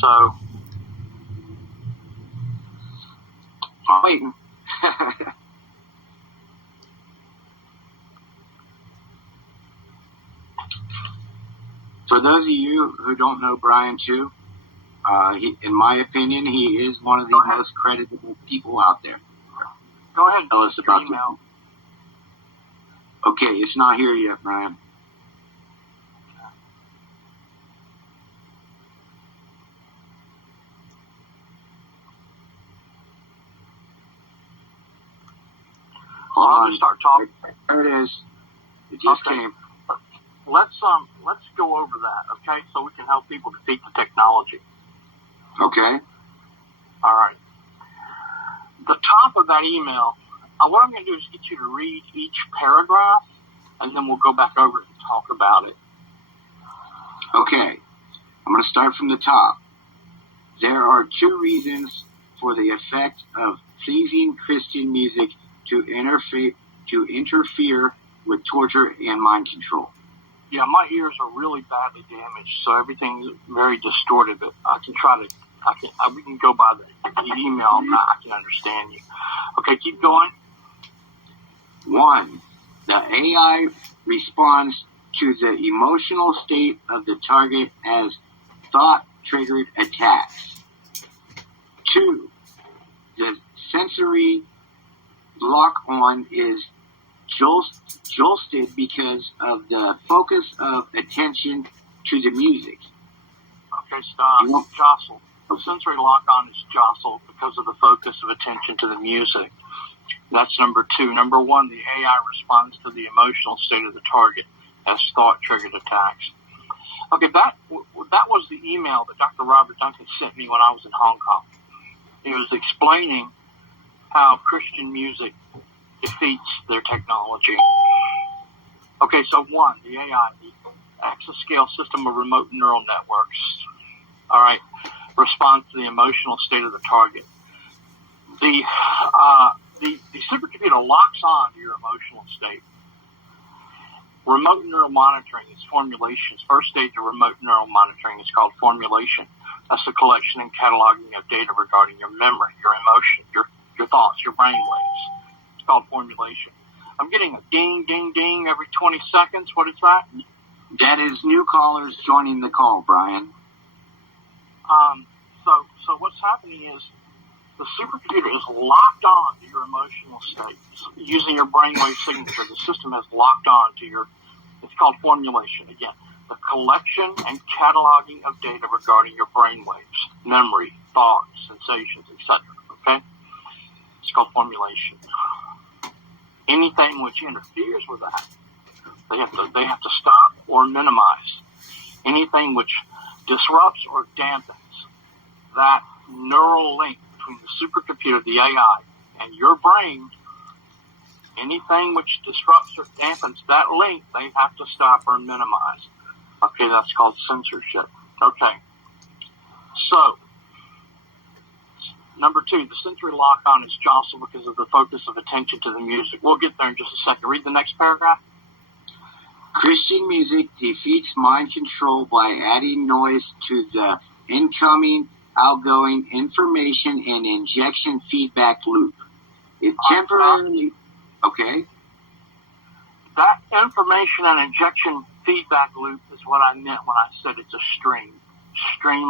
So, I'm waiting. For those of you who don't know Bryan Tew, in my opinion, he is one of the most creditable people out there. Go ahead and tell us about email. Okay, it's not here yet, Bryan. I'll just start talking. There it is. It just came. Let's go over that, okay? So we can help people defeat the technology. Okay. All right. The top of that email, what I'm going to do is get you to read each paragraph, and then we'll go back over it and talk about it. Okay. I'm going to start from the top. There are 2 reasons for the effect of pleasing Christian music to interfere with torture and mind control. Yeah, my ears are really badly damaged, so everything's very distorted. But we can go by the email. I can understand you. Okay, keep going. 1. The AI responds to the emotional state of the target as thought-triggered attacks. 2. The sensory lock-on is jolted because of the focus of attention to the music. Okay, stop. Jostle. The sensory lock-on is jostled because of the focus of attention to the music. That's number 2. Number 1, the AI responds to the emotional state of the target as thought-triggered attacks. Okay, that was the email that Dr. Robert Duncan sent me when I was in Hong Kong. He was explaining how Christian music defeats their technology. Okay, so 1, the AI, the exascale system of remote neural networks, all right, responds to the emotional state of the target. The supercomputer locks on to your emotional state. Remote neural monitoring is formulations. First stage of remote neural monitoring is called formulation. That's the collection and cataloging of data regarding your memory, your emotion, your thoughts, your brain waves. It's called formulation. I'm getting a ding, ding, ding every 20 seconds. What is that? That is new callers joining the call, Bryan. So what's happening is the supercomputer is locked on to your emotional state. Using your brainwave signature, the system has locked on to it's called formulation. Again, the collection and cataloging of data regarding your brainwaves, memory, thoughts, sensations, etc. Okay? It's called formulation. Anything which interferes with that, they have to stop or minimize. Anything which disrupts or dampens that neural link between the supercomputer, the AI, and your brain, anything which disrupts or dampens that link, they have to stop or minimize. Okay, that's called censorship. Okay. So, number 2, the sensory lock-on is jostled because of the focus of attention to the music. We'll get there in just a second. Read the next paragraph. Christian music defeats mind control by adding noise to the incoming, outgoing information and injection feedback loop. It temporarily... Okay. That information and injection feedback loop is what I meant when I said it's a stream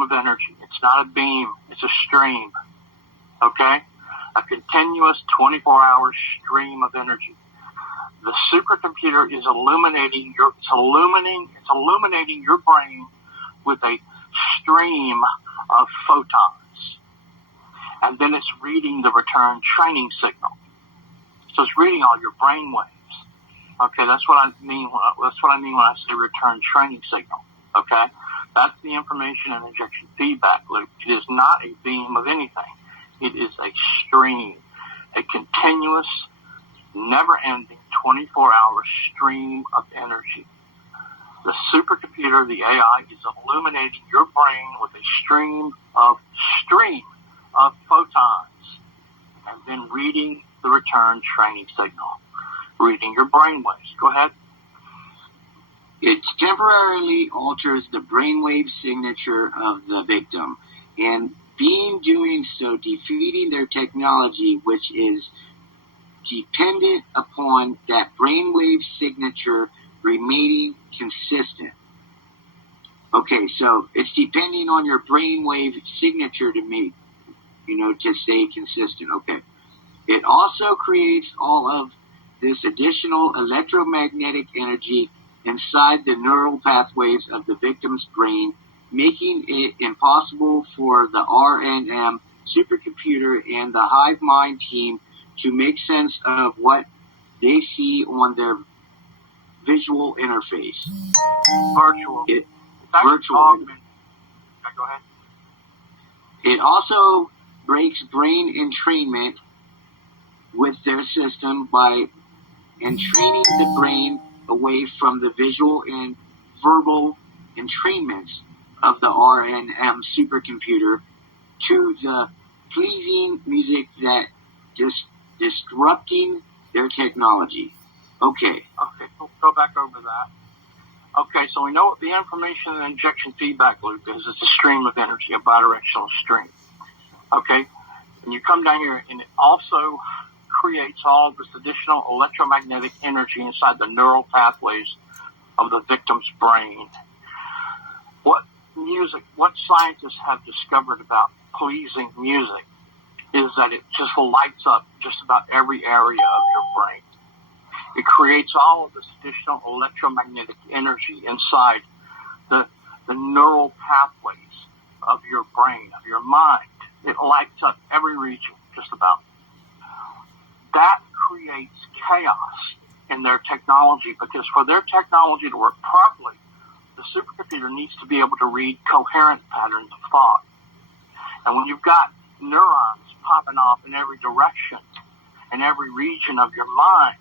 of energy. It's not a beam. It's a stream. Okay? A continuous 24-hour stream of energy. The supercomputer is illuminating your brain with a stream of photons. And then it's reading the return training signal. So it's reading all your brain waves. Okay, that's what I mean when I say return training signal. Okay? That's the information and injection feedback loop. It is not a beam of anything. It is a stream, a continuous, never-ending 24-hour stream of energy. The supercomputer, the AI, is illuminating your brain with a stream of photons, and then reading the return training signal, reading your brain waves. Go ahead. It temporarily alters the brainwave signature of the victim, and being doing so, defeating their technology, which is dependent upon that brainwave signature remaining consistent. Okay, so it's depending on your brainwave signature to stay consistent. Okay. It also creates all of this additional electromagnetic energy inside the neural pathways of the victim's brain, making it impossible for the RNM supercomputer and the hive mind team to make sense of what they see on their visual interface. Virtual. Virtual. Okay, go ahead. It also breaks brain entrainment with their system by entraining the brain away from the visual and verbal entrainments of the RNM supercomputer to the pleasing music that disrupting their technology. Okay, we'll go back over that. Okay, so we know what the information and injection feedback loop is. It's a stream of energy, a bidirectional stream. Okay, and you come down here, and it also creates all this additional electromagnetic energy inside the neural pathways of the victim's brain. What scientists have discovered about pleasing music is that it just lights up just about every area of your brain. It creates all of this additional electromagnetic energy inside the neural pathways of your brain, of your mind. It lights up every region, just about. That creates chaos in their technology, because for their technology to work properly, the supercomputer needs to be able to read coherent patterns of thought. And when you've got neurons popping off in every direction, in every region of your mind,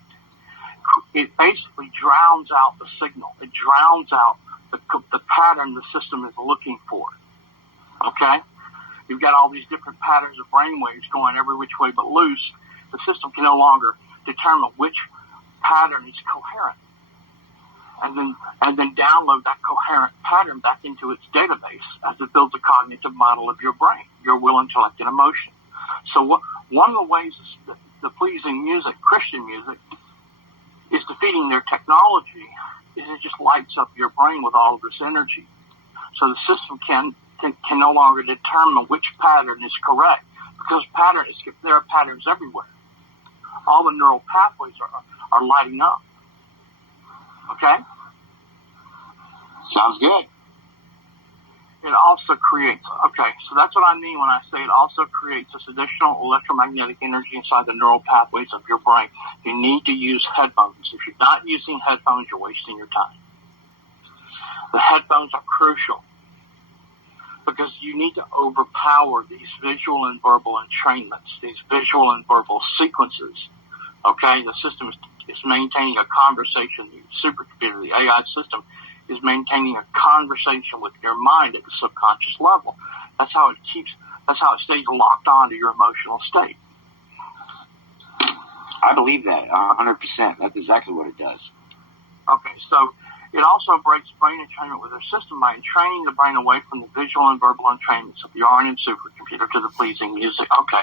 it basically drowns out the signal. It drowns out the pattern the system is looking for. Okay? You've got all these different patterns of brainwaves going every which way but loose. The system can no longer determine which pattern is coherent, and then download that coherent pattern back into its database as it builds a cognitive model of your brain, your will, intellect, and emotion. So one of the ways the pleasing music, Christian music, is defeating their technology is it just lights up your brain with all of this energy. So the system can no longer determine which pattern is correct, because there are patterns everywhere. All the neural pathways are lighting up. Okay? Sounds good. It also creates, so that's what I mean when I say it also creates this additional electromagnetic energy inside the neural pathways of your brain. You need to use headphones. If you're not using headphones, you're wasting your time. The headphones are crucial, because you need to overpower these visual and verbal entrainments, these visual and verbal sequences. Okay, the system is maintaining a conversation. The supercomputer, the AI system, is maintaining a conversation with your mind at the subconscious level. That's how it stays locked on to your emotional state. I believe that 100%. That's exactly what it does. Okay, so it also breaks brain entrainment with their system by entraining the brain away from the visual and verbal entrainments of the RNN supercomputer to the pleasing music. Okay,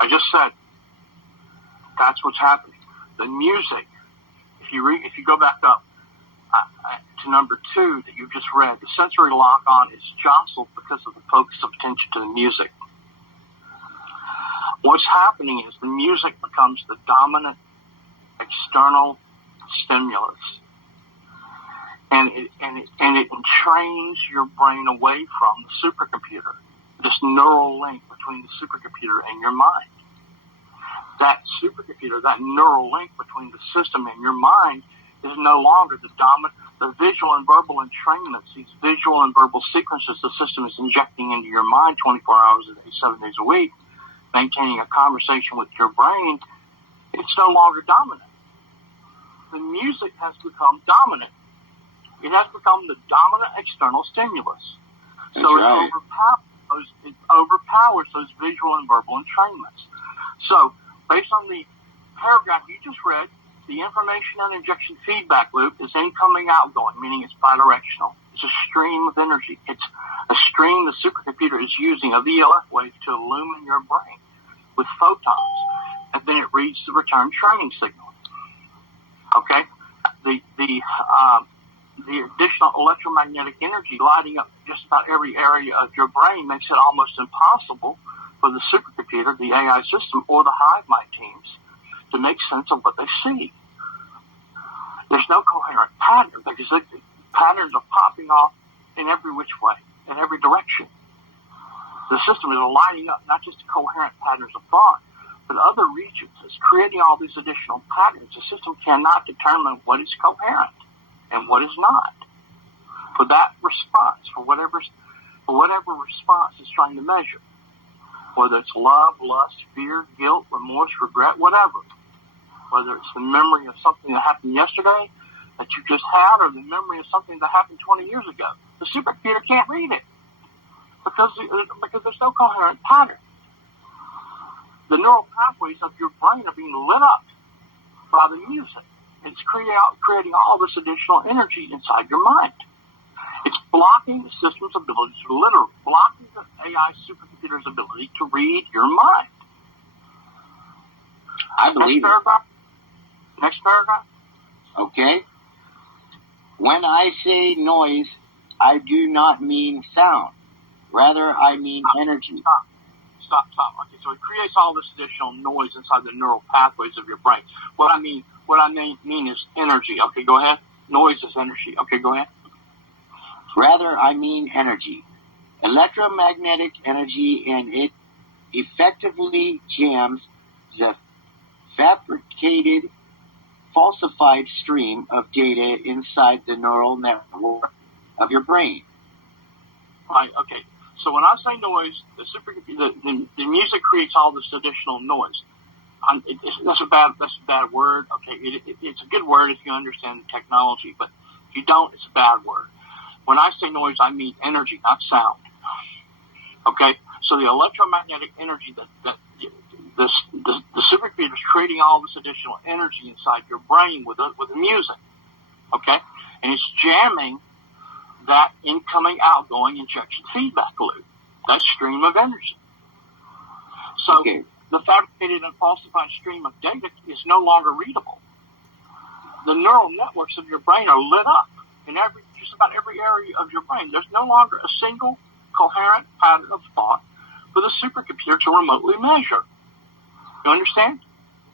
I just said that's what's happening. The music, if you go back up to number 2 that you just read, the sensory lock-on is jostled because of the focus of attention to the music. What's happening is the music becomes the dominant external stimulus, and it entrains your brain away from the supercomputer, this neural link between the supercomputer and your mind. That supercomputer, that neural link between the system and your mind, is no longer the dominant. The visual and verbal entrainments, these visual and verbal sequences the system is injecting into your mind 24 hours a day, 7 days a week, maintaining a conversation with your brain, it's no longer dominant. The music has become dominant. It has become the dominant external stimulus. So right. It overpowers those visual and verbal entrainments. So, based on the paragraph you just read, the information and injection feedback loop is incoming, outgoing, meaning it's bidirectional. It's a stream of energy. It's a stream the supercomputer is using of ELF waves to illumine your brain with photons, and then it reads the return training signal. Okay? The additional electromagnetic energy lighting up just about every area of your brain makes it almost impossible for the supercomputer, the AI system, or the hive mind teams to make sense of what they see. There's no coherent pattern because the patterns are popping off in every which way, in every direction. The system is lighting up not just coherent patterns of thought, but other regions. It's creating all these additional patterns. The system cannot determine what is coherent and what is not. For that response, for whatever response it's trying to measure, whether it's love, lust, fear, guilt, remorse, regret, whatever, whether it's the memory of something that happened yesterday that you just had or the memory of something that happened 20 years ago, the supercomputer can't read it because there's no coherent pattern. The neural pathways of your brain are being lit up by the music. It's creating all this additional energy inside your mind. It's blocking the system's ability to literally blocking the AI supercomputer's ability to read your mind. I believe Next paragraph. Okay. When I say noise, I do not mean sound. Rather, I mean energy. Stop. Okay, so it creates all this additional noise inside the neural pathways of your brain. What I mean is energy. Okay, go ahead. Noise is energy. Okay, go ahead. Rather, I mean energy. Electromagnetic energy, and it effectively jams the fabricated, falsified stream of data inside the neural network of your brain. Right, okay. So when I say noise, the music creates all this additional noise. That's a bad word. Okay, it's a good word if you understand the technology, but if you don't, it's a bad word. When I say noise, I mean energy, not sound. Okay, so the electromagnetic energy that the supercomputer is creating all this additional energy inside your brain with the music. Okay, and it's jamming that incoming, outgoing injection feedback loop, that stream of energy. So the fabricated and falsified stream of data is no longer readable. The neural networks of your brain are lit up in just about every area of your brain. There's no longer a single coherent pattern of thought for the supercomputer to remotely measure. You understand?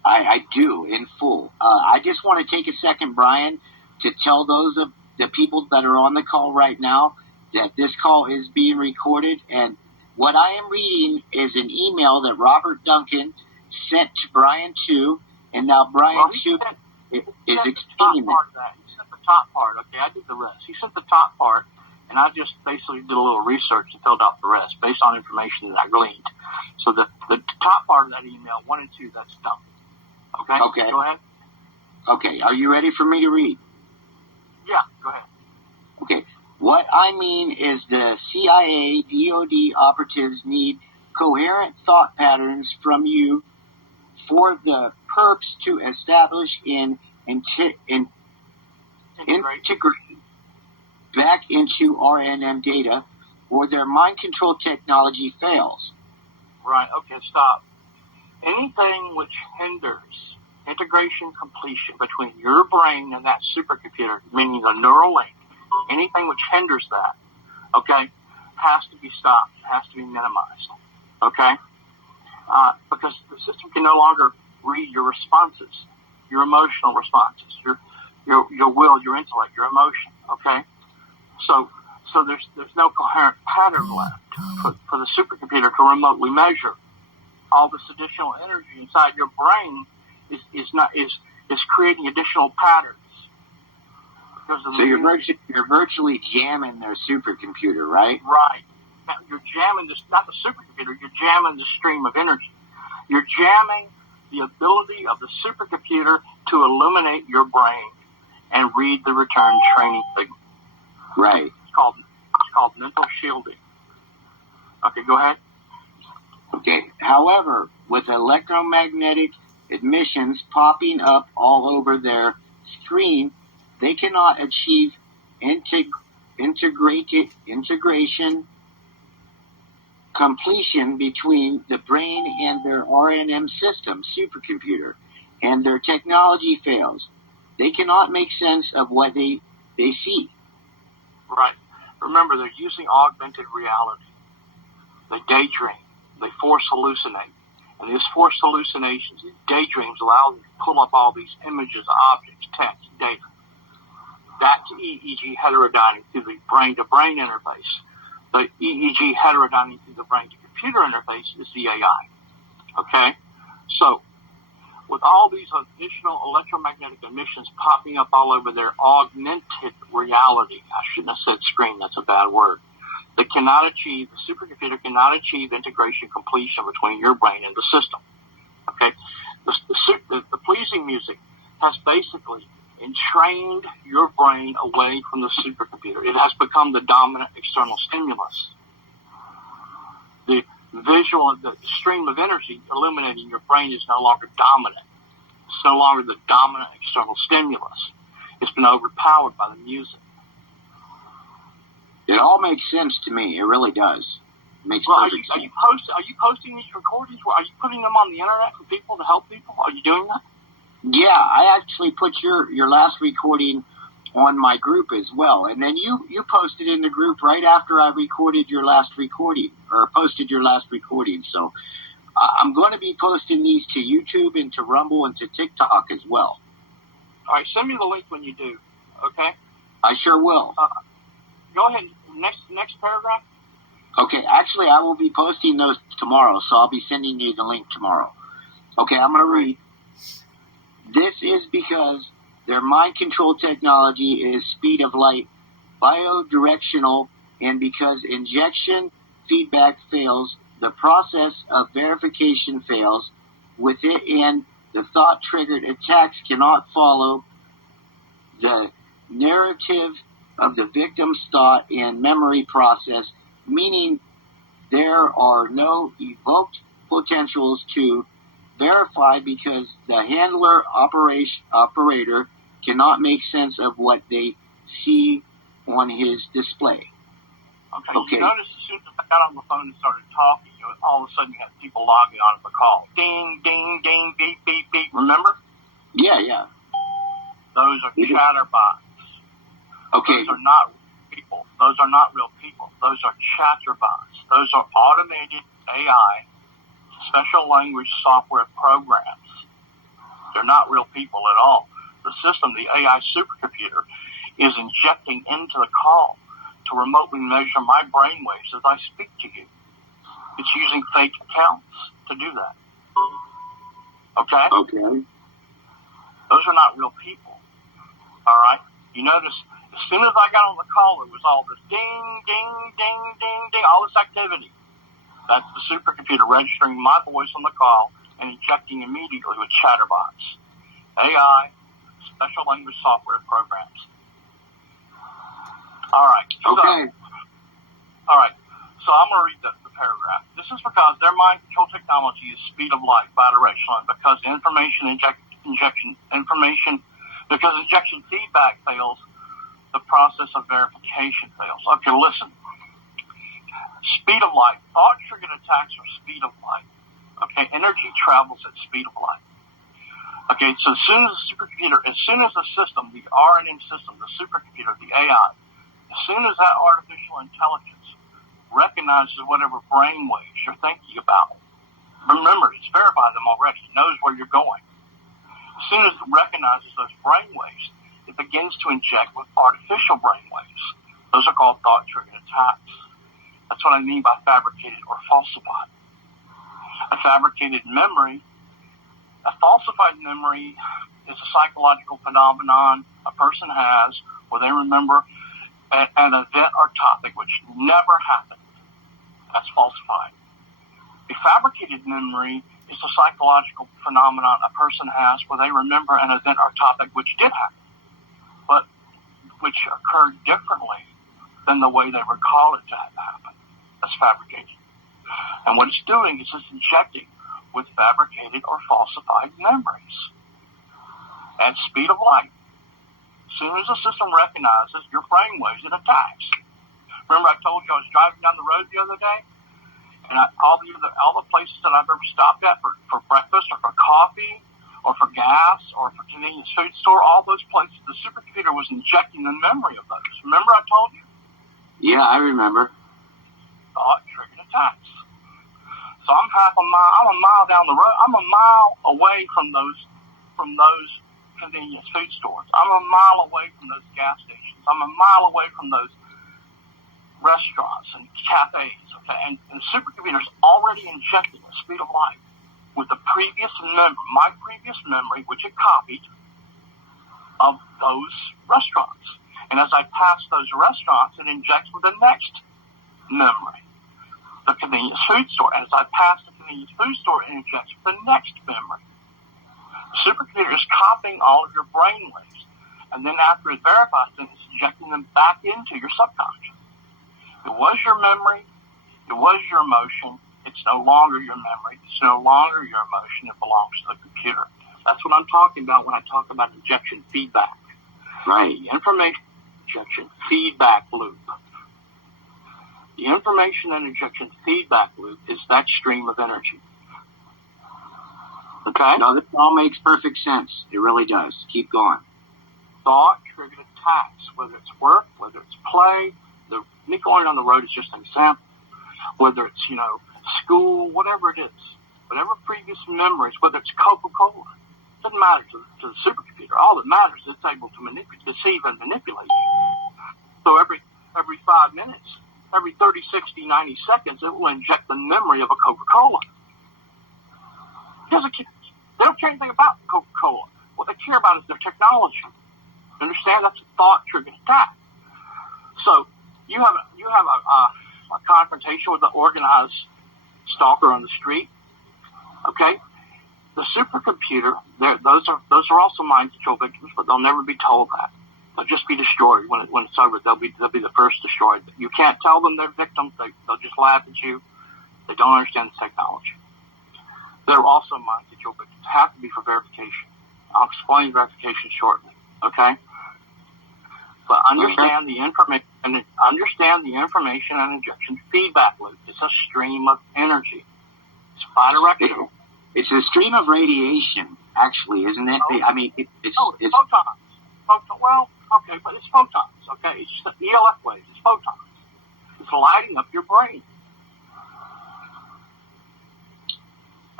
I do, in full. I just want to take a second, Brian, to tell those of the people that are on the call right now that this call is being recorded, and what I am reading is an email that Robert Duncan sent to BRYAN TEW, and now BRYAN TEW is explaining it. He sent the top part, okay? I did the rest. He sent the top part, and I just basically did a little research and filled out the rest based on information that I gleaned. So the top part of that email, 1 and 2, that's done. Okay? Okay. Go ahead. Okay, are you ready for me to read? Yeah, go ahead. Okay. What I mean is the CIA, DOD operatives need coherent thought patterns from you for the perps to establish integration back into RNM data, or their mind control technology fails. Right, okay, stop. Anything which hinders integration completion between your brain and that supercomputer, meaning the neural link, anything which hinders that, okay, has to be stopped, has to be minimized, okay? Because the system can no longer read your responses, your emotional responses, your will, your intellect, your emotion, okay? So there's no coherent pattern left for the supercomputer to remotely measure. All this additional energy inside your brain is creating additional patterns. So you're virtually jamming their supercomputer, right? Right. You're jamming not the supercomputer, you're jamming the stream of energy. You're jamming the ability of the supercomputer to illuminate your brain and read the return training signal. Right. It's called mental shielding. Okay, go ahead. Okay. However, with electromagnetic emissions popping up all over their screen, they cannot achieve integration completion between the brain and their RNM system, supercomputer, and their technology fails. They cannot make sense of what they see. Right. Remember, they're using augmented reality. They daydream. They force hallucinate. And these forced hallucinations, these daydreams, allow them to pull up all these images, objects, text, data. That's EEG heterodyning through the brain-to-brain interface. The EEG heterodyning through the brain-to-computer interface is the AI. Okay? So, with all these additional electromagnetic emissions popping up all over their augmented reality, I shouldn't have said screen, that's a bad word. The supercomputer cannot achieve integration completion between your brain and the system. Okay? The pleasing music has basically entrained your brain away from the supercomputer. It has become the dominant external stimulus. The stream of energy illuminating your brain is no longer dominant. It's no longer the dominant external stimulus. It's been overpowered by the music. It all makes sense to me. It really does. It makes perfect sense. Are you posting these recordings? Are you putting them on the internet for people to help people? Are you doing that? Yeah, I actually put your last recording on my group as well. And then you posted in the group right after I recorded your last recording, or posted your last recording. So I'm going to be posting these to YouTube and to Rumble and to TikTok as well. All right, send me the link when you do, okay? I sure will. Go ahead. Next paragraph. Okay, actually, I will be posting those tomorrow, so I'll be sending you the link tomorrow. Okay, I'm going to read. This is because their mind control technology is speed of light, biodirectional, and because injection feedback fails, the process of verification fails. With it and the thought-triggered attacks cannot follow the narrative of the victim's thought and memory process, meaning there are no evoked potentials to verify because the handler operator cannot make sense of what they see on his display. Okay. You notice as soon as I got on the phone and started talking, all of a sudden you had people logging on to the call. Ding, ding, ding, beep, beep, beep. Remember? Yeah. Those are chatterbots. Okay. Those are not people. Those are not real people. Those are chatterbots. Those are automated AI, special language software programs. They're not real people at all. The system, the AI supercomputer, is injecting into the call to remotely measure my brainwaves as I speak to you. It's using fake accounts to do that. Okay? Okay. Those are not real people. All right? You notice, as soon as I got on the call, it was all this ding, ding, ding, ding, ding, all this activity. That's the supercomputer registering my voice on the call and injecting immediately with chatterbots. AI, special language software programs. All right. Okay. All right. So I'm going to read the paragraph. This is because their mind control technology is speed of light, bidirectional, and because injection feedback fails, the process of verification fails. Okay, listen. Speed of light. Thought-triggered attacks are speed of light. Okay, energy travels at speed of light. Okay, so as soon as the system, the RNN system, the supercomputer, the AI, as soon as that artificial intelligence recognizes whatever brainwaves you're thinking about, remember, it's verified them already. It knows where you're going. As soon as it recognizes those brainwaves, it begins to inject with artificial brainwaves. Those are called thought-triggered attacks. That's what I mean by fabricated or falsified. A fabricated memory, a falsified memory is a psychological phenomenon a person has where they remember an event or topic which never happened. That's falsified. A fabricated memory is a psychological phenomenon a person has where they remember an event or topic which did happen, but which occurred differently than the way they recall it to have happened. That's fabricated. And what it's doing is it's injecting with fabricated or falsified memories at speed of light. As soon as the system recognizes your brainwaves, it attacks. Remember I told you I was driving down the road the other day, and all the places that I've ever stopped at for breakfast or for coffee or for gas or for convenience food store, all those places, the supercomputer was injecting the memory of those. Remember I told you? Yeah, I remember. Thought triggered attacks. So I'm a mile down the road. I'm a mile away from those convenience food stores. I'm a mile away from those gas stations. I'm a mile away from those restaurants and cafes. Okay, and the supercomputer's already injected the speed of light with the my previous memory, which it copied of those restaurants. And as I pass those restaurants, it injects with the next memory, the convenience food store. As I pass the convenience food store, it injects with the next memory. The supercomputer is copying all of your brain waves, and then after it verifies them, it's injecting them back into your subconscious. It was your memory, it was your emotion, it's no longer your memory, it's no longer your emotion, it belongs to the computer. That's what I'm talking about when I talk about injection feedback. Right. The information injection feedback loop. The information and injection feedback loop is that stream of energy. Okay? No, this all makes perfect sense. It really does. Keep going. Thought triggered attacks, whether it's work, whether it's play. Me going on the road is just an example. Whether it's, school, whatever it is. Whatever previous memories, whether it's Coca-Cola. It doesn't matter to the supercomputer. All that matters is it's able to deceive and manipulate you. So every 5 minutes, every 30, 60, 90 seconds, it will inject the memory of a Coca-Cola. They don't care anything about Coca-Cola. What they care about is their technology. You understand? That's a thought-triggered attack. So you have a confrontation with an organized stalker on the street. Okay, the supercomputer. Those are also mind control victims, but they'll never be told that. They'll just be destroyed when it's over. They'll be the first destroyed. You can't tell them they're victims. They'll just laugh at you. They don't understand the technology. They're also mind control victims. Have to be for verification. I'll explain verification shortly. Okay. But understand the information and injection feedback loop. It's a stream of energy. It's bidirectional. It's a stream of radiation, actually, isn't it? It's photons. Well, okay, but it's photons. Okay, it's just ELF waves. It's photons. It's lighting up your brain.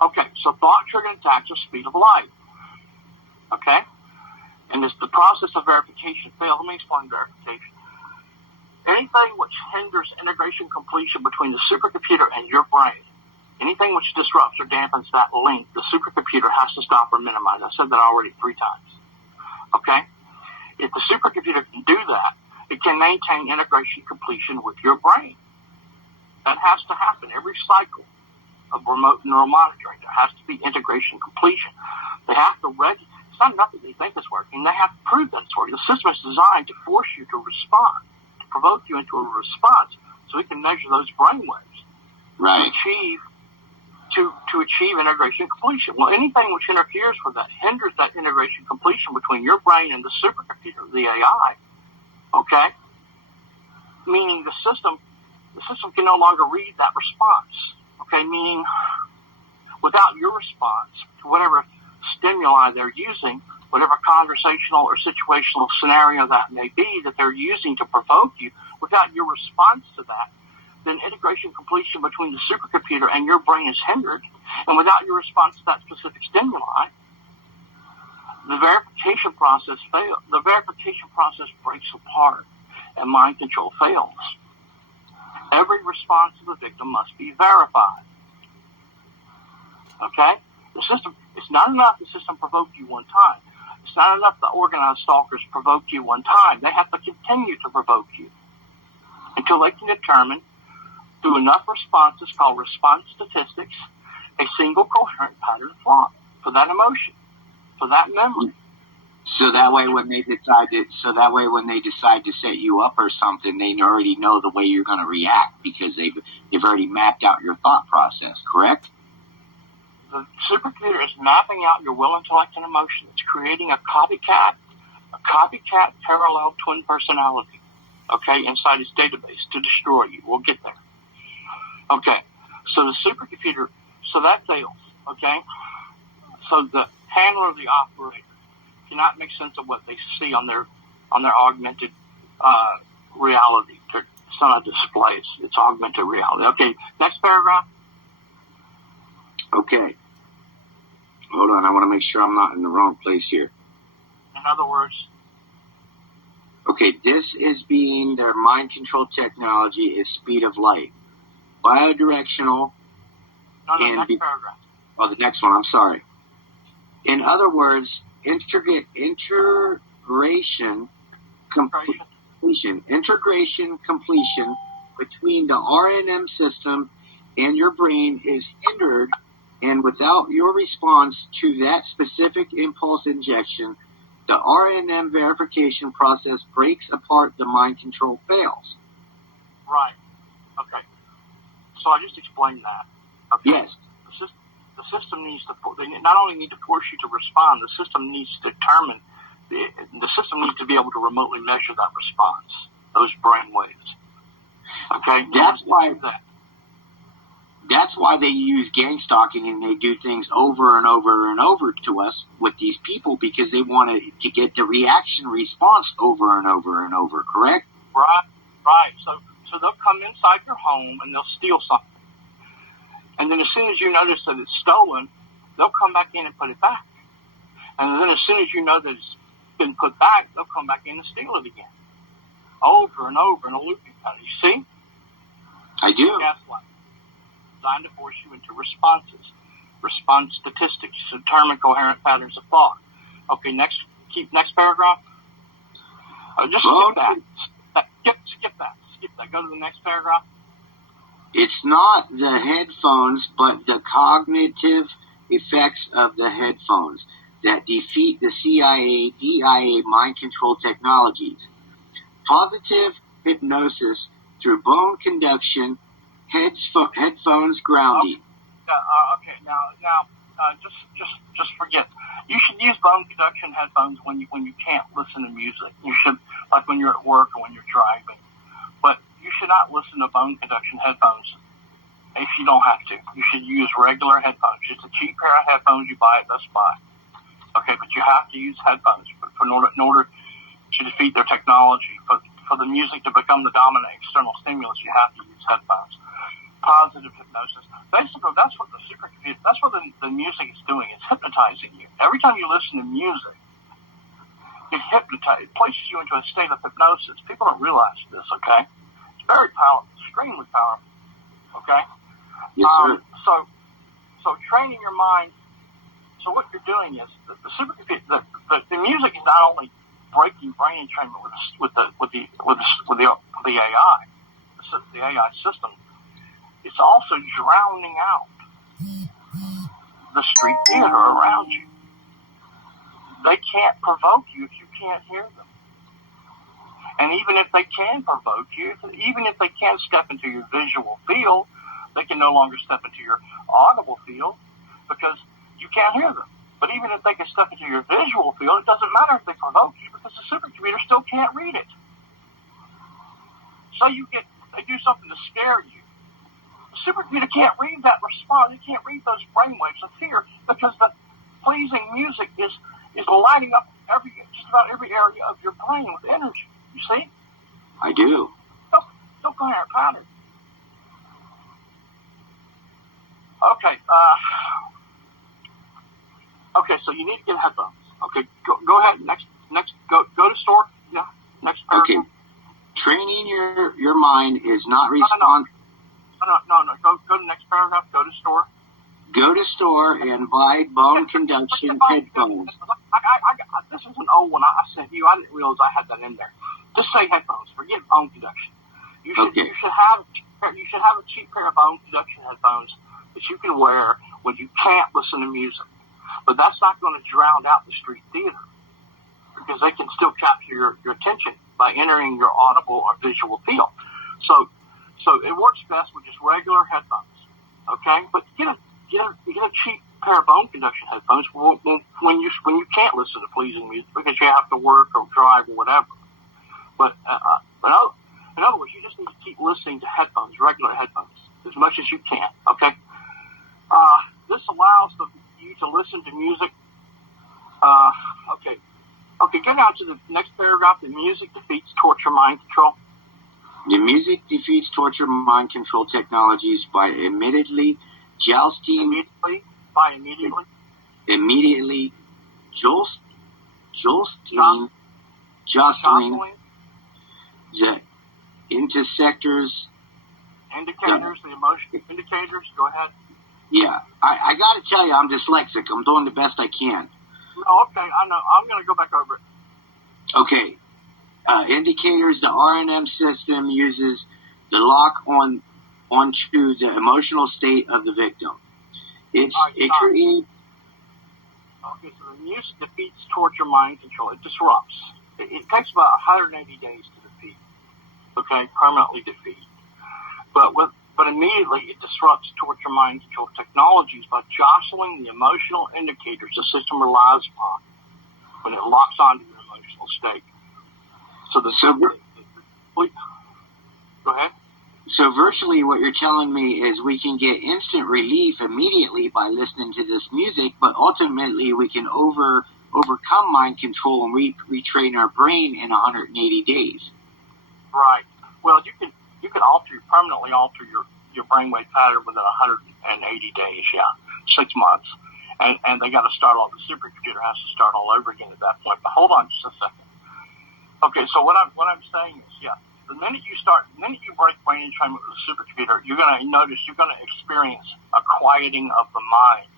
Okay, so thought triggered attacks are speed of light. Okay. And as the process of verification fails, let me explain verification. Anything which hinders integration completion between the supercomputer and your brain, anything which disrupts or dampens that link, the supercomputer has to stop or minimize. I said that already 3 times. Okay? If the supercomputer can do that, it can maintain integration completion with your brain. That has to happen every cycle of remote neural monitoring. There has to be integration completion. They have to it's not enough that they think it's working. They have to prove that it's working. The system is designed to force you to respond, to provoke you into a response, so we can measure those brainwaves. Right. To achieve integration completion. Well, anything which interferes with that, hinders that integration completion between your brain and the supercomputer, the AI. Okay? Meaning the system can no longer read that response. Okay? Meaning without your response to whatever stimuli they're using, whatever conversational or situational scenario that may be that they're using to provoke you, without your response to that, then integration completion between the supercomputer and your brain is hindered, and without your response to that specific stimuli, the verification process fails. The verification process breaks apart, and mind control fails. Every response of the victim must be verified. Okay? It's not enough the system provoked you one time. It's not enough the organized stalkers provoked you one time. They have to continue to provoke you until they can determine through enough responses called response statistics a single coherent pattern of thought for that emotion, for that memory. So that way when they decide to set you up or something, they already know the way you're going to react because they've already mapped out your thought process, correct? the supercomputer is mapping out your will, intellect, and emotion. It's creating a copycat parallel twin personality, okay, inside its database to destroy you. We'll get there. Okay, so the supercomputer, so that fails, okay? So the handler of the operator cannot make sense of what they see on their augmented reality. It's not a display, it's augmented reality. Okay, next paragraph. Okay. Hold on, I want to make sure I'm not in the wrong place here. In other words? Okay, this is being their mind control technology is speed of light. Biodirectional. Next paragraph. Oh, the next one, I'm sorry. In other words, integration completion between the RNM system and your brain is hindered, and without your response to that specific impulse injection, the RNM verification process breaks apart, the mind control fails. Right. Okay. So I just explained that. Okay. Yes. The system needs to, they not only need to force you to respond, the system needs to determine, the system needs to be able to remotely measure that response, those brain waves. Okay? That's why they use gang stalking, and they do things over and over and over to us with these people, because they want to get the reaction response over and over and over, correct? Right. So they'll come inside your home and they'll steal something. And then as soon as you notice that it's stolen, they'll come back in and put it back. And then as soon as you know that it's been put back, they'll come back in and steal it again. Over and over in a looping pattern. You see? I do. Gaslight. Designed to force you into responses. Response statistics to determine coherent patterns of thought. Okay, next paragraph. Just skip that. Skip that. Go to the next paragraph. It's not the headphones, but the cognitive effects of the headphones that defeat the CIA, DIA mind control technologies. Positive hypnosis through bone conduction, headphones grounding. Okay. Now, just forget. You should use bone conduction headphones when you can't listen to music. You should, like when you're at work or when you're driving. But you should not listen to bone conduction headphones if you don't have to. You should use regular headphones. It's a cheap pair of headphones you buy at Best Buy. Okay, but you have to use headphones in order to defeat their technology. For the music to become the dominant external stimulus, you have to use headphones. Positive hypnosis. Basically, that's what the music is doing. It's hypnotizing you. Every time you listen to music, it places you into a state of hypnosis. People don't realize this, okay? It's very powerful, extremely powerful, okay? Yes, sir. So training your mind. So what you're doing is the music is not only breaking brain entrainment with the AI, the AI system. It's also drowning out the street theater around you. They can't provoke you if you can't hear them. And even if they can provoke you, even if they can step into your visual field, they can no longer step into your audible field because you can't hear them. But even if they can step into your visual field, it doesn't matter if they provoke you because the supercomputer still can't read it. So they do something to scare you. The supercomputer can't read that response. It can't read those brainwaves of fear because the pleasing music is lighting up just about every area of your brain with energy. You see? I do. Still coherent pattern. Okay. Okay. So you need to get headphones. Okay. Go ahead. Next. Go to store. Yeah. Next. Okay. Training your mind is not responsive. No. Go to next paragraph. Go to store. Go to store and buy bone conduction headphones. This is an old one I sent you. I didn't realize I had that in there. Just say headphones. Forget bone conduction. You should have a cheap pair of bone conduction headphones that you can wear when you can't listen to music. But that's not going to drown out the street theater because they can still capture your attention by entering your audible or visual field. So it works best with just regular headphones. Okay, but get a cheap pair of bone conduction headphones when you can't listen to pleasing music because you have to work or drive or whatever. But in other words, you just need to keep listening to headphones, regular headphones, as much as you can. Okay. This allows you to listen to music. Okay. Get down to the next paragraph. The music defeats torture mind control. The music defeats torture mind control technologies by immediately jostling the intersectors. Indicators, the emotional indicators. Go ahead. Yeah, I got to tell you, I'm dyslexic. I'm doing the best I can. Oh, okay, I know. I'm going to go back over it. Okay. Indicators, the RNM system uses the lock onto the emotional state of the victim. Okay, so the music defeats torture mind control. It disrupts. It takes about 180 days to defeat. Okay, permanently defeat. But immediately it disrupts torture mind control technologies by jostling the emotional indicators the system relies upon when it locks onto your emotional state. Go ahead. So virtually what you're telling me is we can get instant relief immediately by listening to this music, but ultimately we can overcome mind control and retrain our brain in 180 days. Right. Well, you can permanently alter your brainwave pattern within 180 days. Yeah, 6 months, and they got to start all. The supercomputer has to start all over again at that point. But hold on just a second. Okay, so what I'm saying is, yeah, the minute you break brain entrainment with a supercomputer, you're going to experience a quieting of the mind,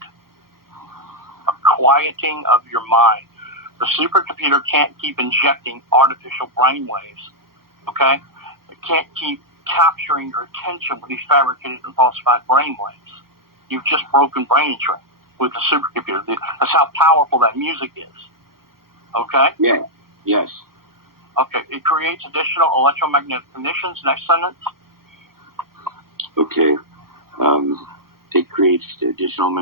a quieting of your mind. The supercomputer can't keep injecting artificial brain waves. Okay, it can't keep capturing your attention with these fabricated and falsified brain waves. You've just broken brain entrainment with the supercomputer. That's how powerful that music is. Okay? Yeah. Yes. Okay. It creates additional electromagnetic conditions. Next sentence. Okay. It creates additional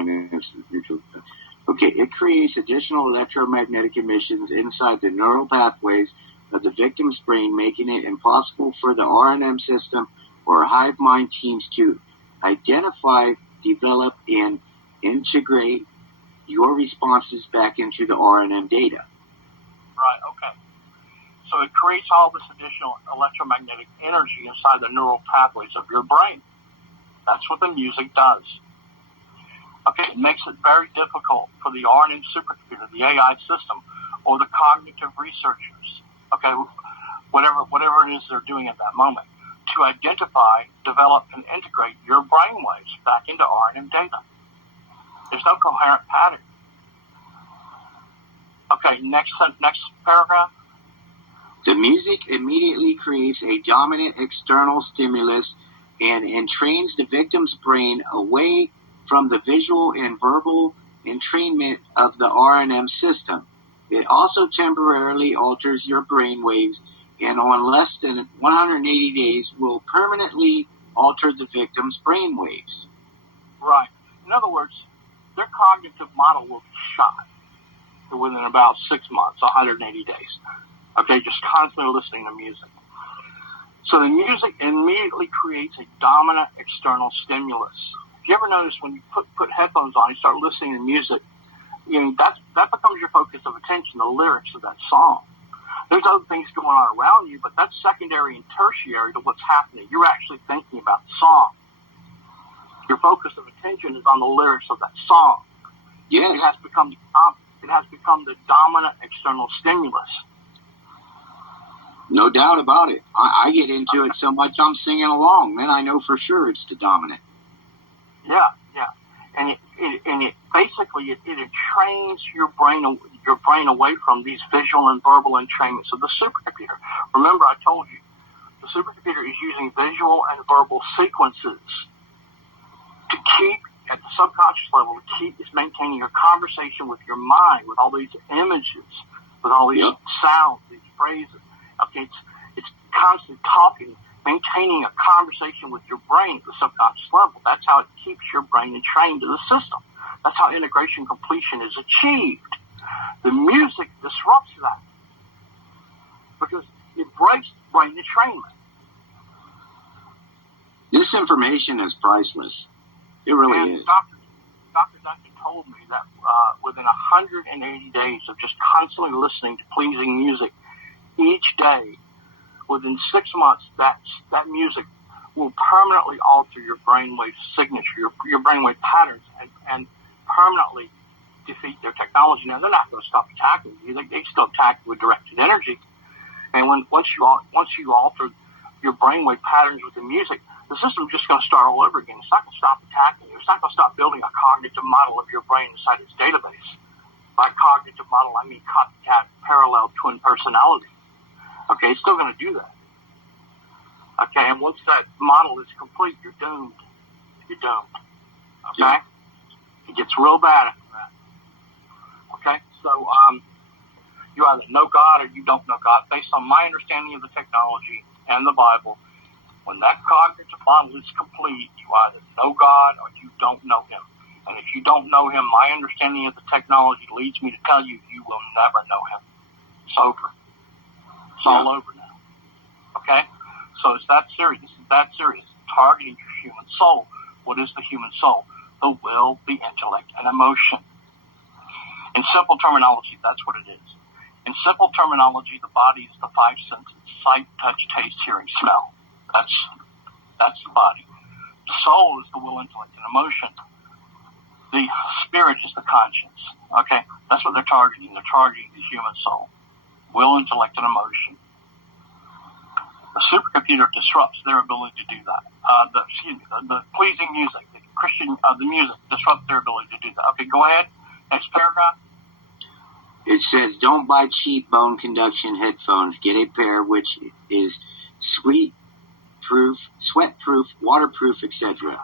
it creates additional electromagnetic emissions inside the neural pathways of the victim's brain, making it impossible for the RNM system or hive mind teams to identify, develop, and integrate your responses back into the RNM data. Right, okay. So it creates all this additional electromagnetic energy inside the neural pathways of your brain. That's what the music does. Okay, it makes it very difficult for the RNM supercomputer, the AI system, or the cognitive researchers, okay, whatever it is they're doing at that moment, to identify, develop, and integrate your brainwaves back into RNM data. There's no coherent pattern. Okay, next paragraph. The music immediately creates a dominant external stimulus and entrains the victim's brain away from the visual and verbal entrainment of the RNM system. It also temporarily alters your brain waves and on less than 180 days will permanently alter the victim's brain waves. Right. In other words, their cognitive model will be shot within about 6 months, 180 days. Okay, just constantly listening to music. So the music immediately creates a dominant external stimulus. You ever notice when you put headphones on, you start listening to music, that becomes your focus of attention, the lyrics of that song. There's other things going on around you, but that's secondary and tertiary to what's happening. You're actually thinking about the song. Your focus of attention is on the lyrics of that song. Yes. It has become the dominant external stimulus. No doubt about it. I get into it so much I'm singing along. Then I know for sure it's the dominant. Yeah. And it basically trains your brain away from these visual and verbal entrainments of the supercomputer. Remember, I told you, the supercomputer is using visual and verbal sequences to keep, at the subconscious level, it's maintaining a conversation with your mind, with all these images, with all these sounds, these phrases. Okay, it's constantly talking, maintaining a conversation with your brain at the subconscious level. That's how it keeps your brain entrained to the system. That's how integration completion is achieved. The music disrupts that because it breaks brain entrainment. This information is priceless. It really is. Dr. Duncan told me that within 180 days of just constantly listening to pleasing music each day, within 6 months, that music will permanently alter your brainwave signature, your brainwave patterns, and permanently defeat their technology. Now, they're not going to stop attacking you. They still attack you with directed energy. And once you alter your brainwave patterns with the music, the system's just going to start all over again. It's not going to stop attacking you. It's not going to stop building a cognitive model of your brain inside its database. By cognitive model, I mean copycat, parallel, twin personality. Okay, it's still going to do that. Okay, and once that model is complete, you're doomed. You're doomed. Okay? It gets real bad after that. Okay? So, you either know God or you don't know God. Based on my understanding of the technology and the Bible, when that cognitive model is complete, you either know God or you don't know Him. And if you don't know Him, my understanding of the technology leads me to tell you, you will never know Him. It's over. It's all over now. Okay? So it's that serious. It's that serious. Targeting your human soul. What is the human soul? The will, the intellect, and emotion. In simple terminology, that's what it is. In simple terminology, the body is the five senses: sight, touch, taste, hearing, smell. That's the body. The soul is the will, intellect, and emotion. The spirit is the conscience. Okay? That's what they're targeting. They're targeting the human soul. Will, intellect, and emotion. The supercomputer disrupts their ability to do that. The pleasing music, the music disrupts their ability to do that. Okay, go ahead. Next paragraph. It says, don't buy cheap bone conduction headphones. Get a pair which is sweat-proof, waterproof, etc.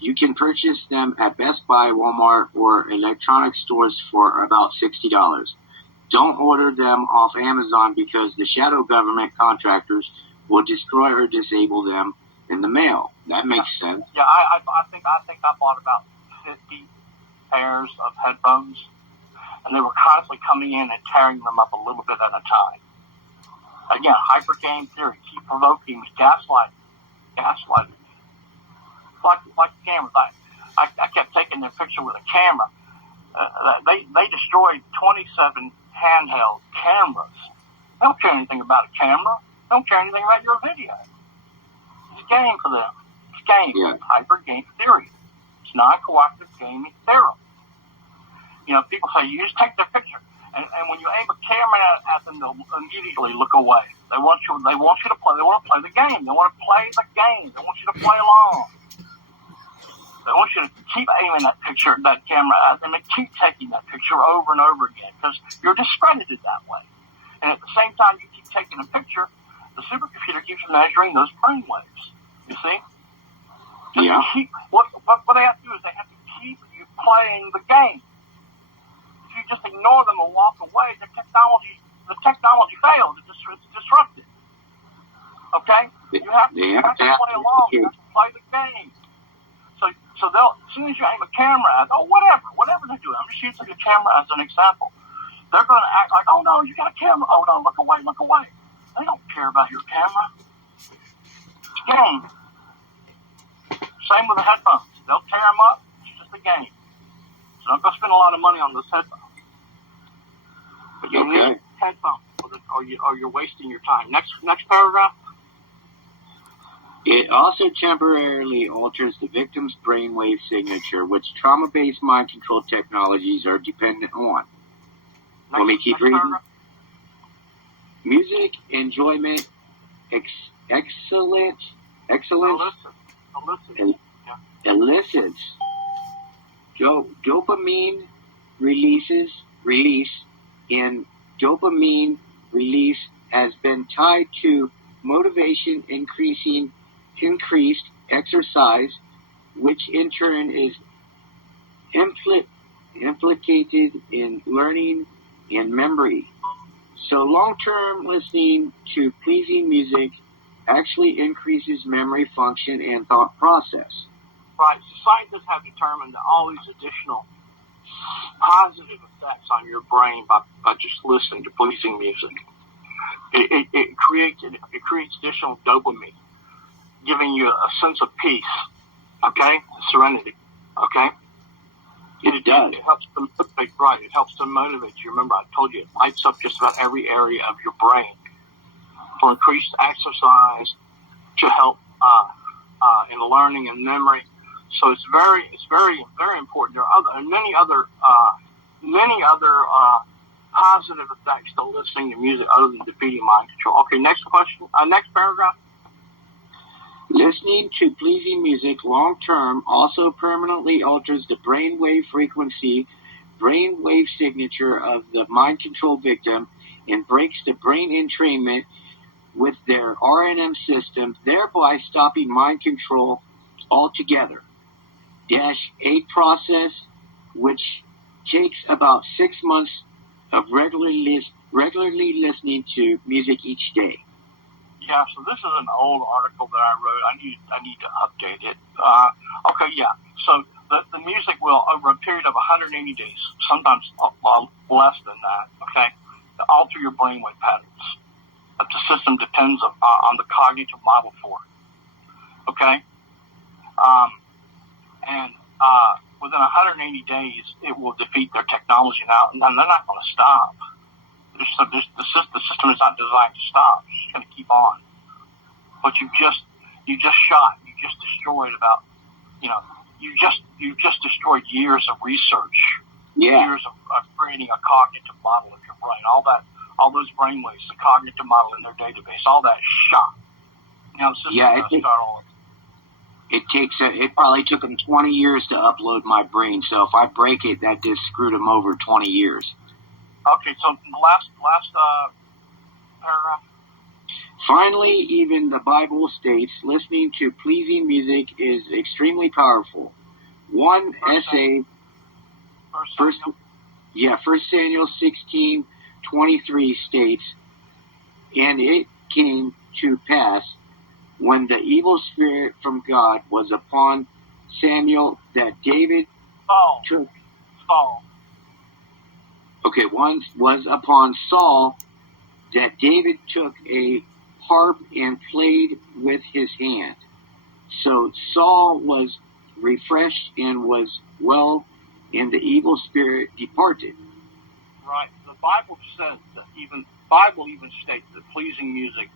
You can purchase them at Best Buy, Walmart, or electronic stores for about $60. Don't order them off Amazon because the shadow government contractors will destroy or disable them in the mail. That makes sense. Yeah, I think I bought about 50 pairs of headphones, and they were constantly coming in and tearing them up a little bit at a time. Again, hyper game theory, keep provoking me, gaslighting me. Like cameras. I kept taking their picture with a camera. They destroyed 27 handheld cameras. They don't care anything about a camera. They don't care anything about your video. It's a game for them. It's a game. Yeah. Hyper game theory. It's non-cooperative gaming theory. You know, people say, you just take their picture. And when you aim a camera at them, they'll immediately look away. They want you to play. They want to play the game. They want to play the game. They want you to play along. They want you to keep aiming that camera at them and keep taking that picture over and over again because you're discredited that way. And at the same time you keep taking a picture, the supercomputer keeps measuring those brain waves. You see? Yeah. What they have to do is they have to keep you playing the game. If you just ignore them and walk away, the technology fails. It's disrupted. Okay? You have to play along. You have to play the game. So they'll, as soon as you aim a camera at, whatever they're doing, I'm just using a camera as an example. They're going to act like, oh no, you got a camera. Oh no, look away. They don't care about your camera. It's a game. Same with the headphones. They'll tear them up. It's just a game. So don't go spend a lot of money on those headphones. But you need headphones, or you're wasting your time. Next paragraph. It also temporarily alters the victim's brainwave signature, which trauma-based mind control technologies are dependent on. Let me keep reading. Paragraph. Music, enjoyment, excellence, elicits dopamine release in dopamine release has been tied to motivation, increased exercise, which in turn is implicated in learning and memory. So long-term listening to pleasing music actually increases memory function and thought process. Right. So scientists have determined that all these additional positive effects on your brain by just listening to pleasing music. It creates additional dopamine, giving you a sense of peace, okay, serenity, okay. It does. It helps to motivate, right? It helps to motivate you. Remember, I told you it lights up just about every area of your brain. For increased exercise, to help in learning and memory. So it's very important. There are many other positive effects to listening to music other than defeating mind control. Okay, next question. Next paragraph. Listening to pleasing music long-term also permanently alters the brainwave frequency, brainwave signature of the mind control victim and breaks the brain entrainment with their RNM system, thereby stopping mind control altogether. -8 process, which takes about 6 months of regularly listening to music each day. Yeah, so this is an old article that I wrote. I need to update it. Okay, yeah. So the music will, over a period of 180 days, sometimes less than that, okay, alter your brainwave patterns. But the system depends on the cognitive model for it, okay? Within 180 days, it will defeat their technology now, and they're not going to stop. The system is not designed to stop. It's just going to keep on. But you just destroyed about, you just destroyed years of research, years of creating a cognitive model of your brain. All those brainwaves, the cognitive model in their database, all that is shot. The system has to start all over. It probably took them 20 years to upload my brain. So if I break it, that just screwed them over 20 years. Okay, so the last paragraph. Finally, even the Bible states listening to pleasing music is extremely powerful. One essay, 1 Samuel 16:23 states, and it came to pass when the evil spirit from God was upon Samuel that David took. Okay, one was upon Saul that David took a harp and played with his hand. So Saul was refreshed and was well, and the evil spirit departed. Right. The Bible says that Bible even states that pleasing music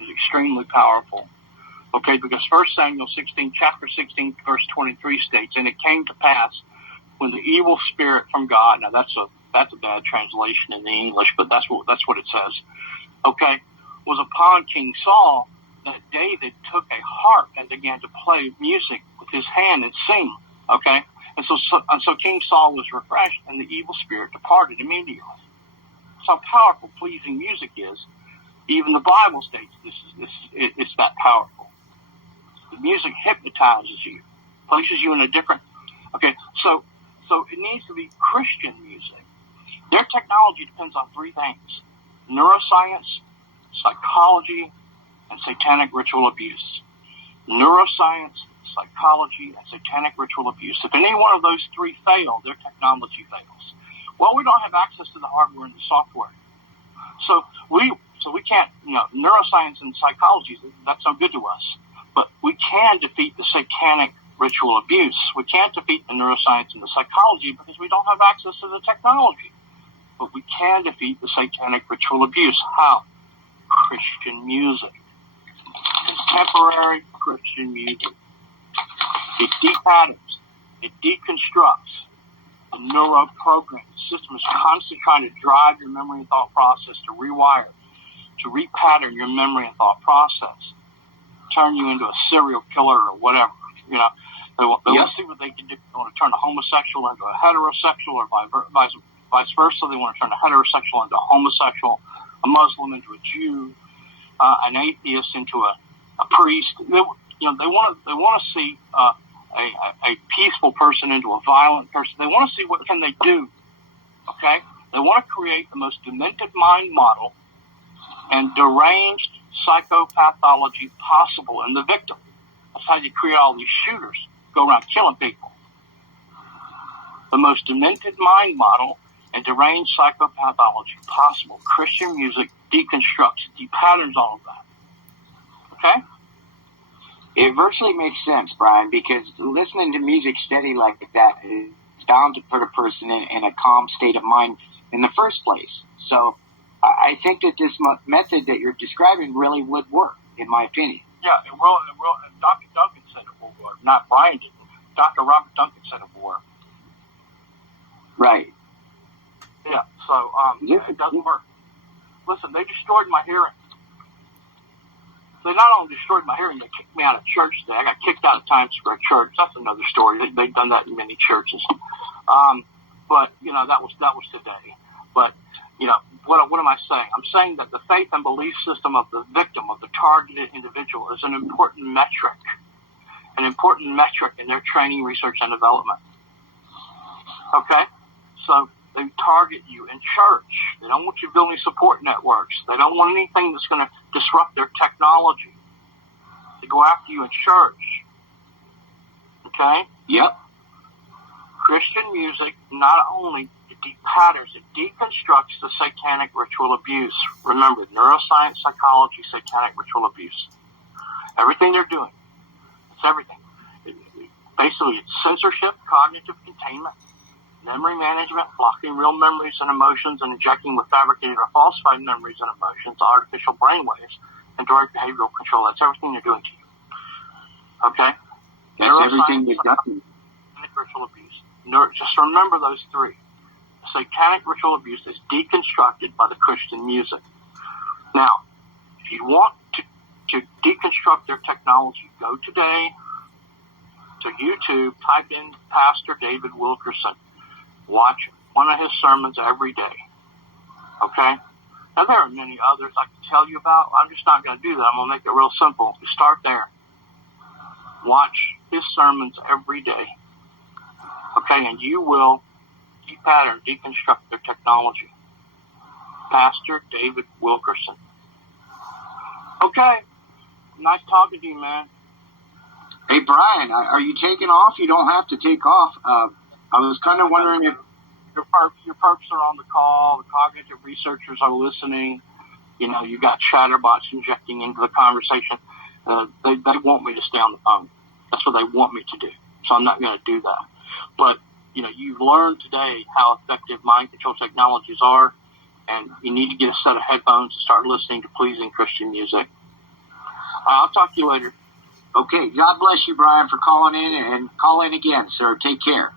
is extremely powerful. Okay, because 1 Samuel 16, chapter 16, verse 23 states, and it came to pass when the evil spirit from God, now that's a bad translation in the English, but that's what it says, okay, was upon King Saul, that David took a harp and began to play music with his hand and sing, okay? And so King Saul was refreshed, and the evil spirit departed immediately. That's how powerful pleasing music is. Even the Bible states it's that powerful. The music hypnotizes you, places you in a different. Okay, so it needs to be Christian music. Their technology depends on three things: neuroscience, psychology, and satanic ritual abuse. Neuroscience, psychology, and satanic ritual abuse. If any one of those three fail, their technology fails. Well, we don't have access to the hardware and the software. So we can't, neuroscience and psychology, that's no good to us. But we can defeat the satanic ritual abuse. We can't defeat the neuroscience and the psychology because we don't have access to the technology. But we can defeat the satanic ritual abuse. How? Christian music. Contemporary Christian music. It depatterns. It deconstructs the neuroprogram. The system is constantly trying to drive your memory and thought process to rewire, to repattern your memory and thought process, turn you into a serial killer or whatever. They want to see what they can do. They want to turn a homosexual into a heterosexual, or vice versa. They want to turn a heterosexual into a homosexual, a Muslim into a Jew, an atheist into a priest. They want to see a peaceful person into a violent person. They want to see what can they do. Okay, they want to create the most demented mind model and deranged psychopathology possible in the victim. That's how you create all these shooters go around killing people. the most demented mind model and deranged psychopathology possible. Christian music deconstructs, depatterns all of that. Okay? It virtually makes sense, Brian, because listening to music steady like that is bound to put a person in a calm state of mind in the first place. So I think that this method that you're describing really would work, in my opinion. Yeah, it will. Dr. Duncan said it will work. Not Brian didn't. Dr. Robert Duncan said it will work. Right. Yeah, so it doesn't work. Listen, they destroyed my hearing. They not only destroyed my hearing, they kicked me out of church today. I got kicked out of Times Square Church. That's another story. They've done that in many churches. But, that was today. But, what am I saying? I'm saying that the faith and belief system of the victim, of the targeted individual, is an important metric in their training, research, and development. Okay? So they target you in church. They don't want you building support networks. They don't want anything that's going to disrupt their technology. They go after you in church. Okay? Yep. Christian music not only depatterns, it deconstructs the satanic ritual abuse. Remember, neuroscience, psychology, satanic ritual abuse. Everything they're doing. It's everything. Basically, it's censorship, cognitive containment, memory management, blocking real memories and emotions, and injecting with fabricated or falsified memories and emotions, artificial brainwaves, and direct behavioral control. That's everything they're doing to you. Okay? That's everything they've done. Satanic ritual abuse. Just remember those three. Satanic ritual abuse is deconstructed by the Christian music. Now, if you want to deconstruct their technology, go today to YouTube, type in Pastor David Wilkerson. Watch one of his sermons every day. Okay? Now, there are many others I can tell you about. I'm just not going to do that. I'm going to make it real simple. You start there. Watch his sermons every day. Okay? And you will depattern, deconstruct their technology. Pastor David Wilkerson. Okay. Nice talking to you, man. Hey, Brian, are you taking off? You don't have to take off. I was kind of wondering if your perps are on the call, the cognitive researchers are listening. You got chatterbots injecting into the conversation. They want me to stay on the phone. That's what they want me to do. So I'm not going to do that. But, you've learned today how effective mind control technologies are, and you need to get a set of headphones and start listening to pleasing Christian music. I'll talk to you later. Okay, God bless you, Brian, for calling in, and call in again, sir. Take care.